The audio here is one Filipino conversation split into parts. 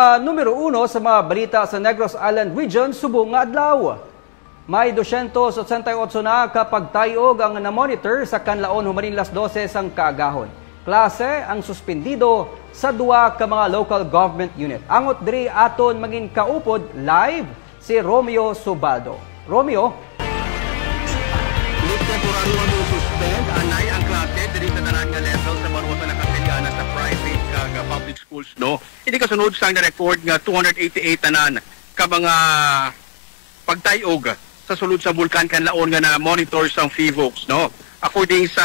Numero 1 sa mga balita sa Negros Island Region, subong nga adlaw. May 288 na kapag tayog ang na-monitor sa kanlaon humanin las 12 sang kaagahon. Klase ang suspendido sa duwa ka mga local government unit. Angot diri aton maging kaupod live si Romeo Subaldo. Romeo? Temporary mo suspend anay ang klase diri sa tanan nga level sa Baruta na Castellana sa private ka public schools no. Hindi kasunod sang na-record nga 288 tanan ka mga pagtayog sa sulod sa bulkan kanlaon nga na monitor sang FIVOX no. According sa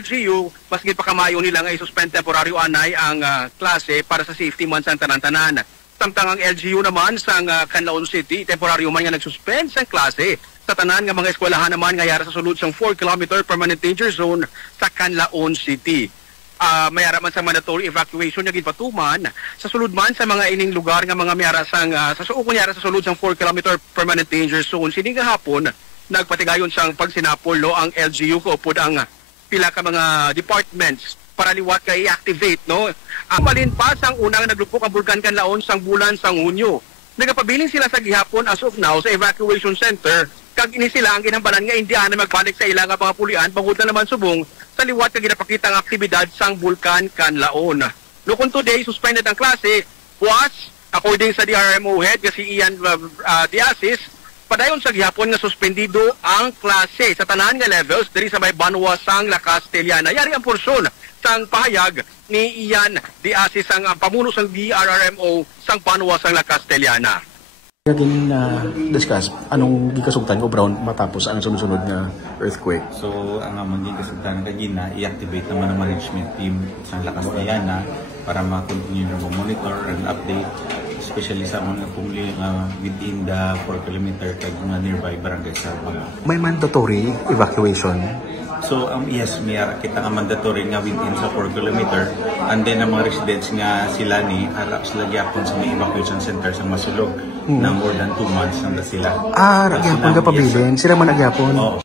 LGU, mas gid pa kamayo nila nga i-suspend temporaryo anay ang klase para sa safety man sa tanan-tanan. Samtang ang LGU naman sang Canlaon City, temporaryo man nga nagsuspend sang klase sa tanan nga mga eskwelahan naman nga yara sa sulod sang 4-kilometer permanent danger zone sa Canlaon City. Mayara man sa mandatory evacuation nga gipatuman sa sulod man sa mga ining lugar nga mga mayara sang sa suukon yara sa sulod sang 4-kilometer permanent danger zone. Sini nga hapon nagpatigayon siyang pagsinapol no ang LGU ko upod ang pila ka mga departments para liwat ka i-activate no. Ang malinpas ang unang naglupok ang bulkan Canlaon sang bulan sang Hunyo. Nagapabiling sila sa gihapon as of now sa evacuation center kag ini sila ang ginambalan nga hindi na magbalik sa ilang mga pulian bangod na naman subong sa liwat ka ginapakita ang aktibidad sang bulkan Canlaon. No kung today suspended ang klase was according sa DRMO head kasi Ian Diasis padayon sa gihapon nga suspendido ang klase sa tanan nga levels diri sa may Banwa sang La Castellana. Yari ang porsyon sang pahayag ni Ian Diasis ang pamuno sang DRRMO sang Banwa sang La Castellana. Gagin na discuss anong gikasugtan ko Brown matapos ang sunod-sunod nga earthquake. So ang among gikasugtan kagina i-activate naman ang management team sang La Castellana para ma-continue na monitor and update especially sa mga pumuli within the 4-kilometer kag mga nearby barangay sa mga. May mandatory evacuation. So yes, kita nga mandatory nga within sa 4-kilometer and then ang mga residents nga sila ni harap sila gyapon sa mga evacuation center sa Masulog na more than 2 months na sila. Nagyapon ka pabilin, sila man nagyapon.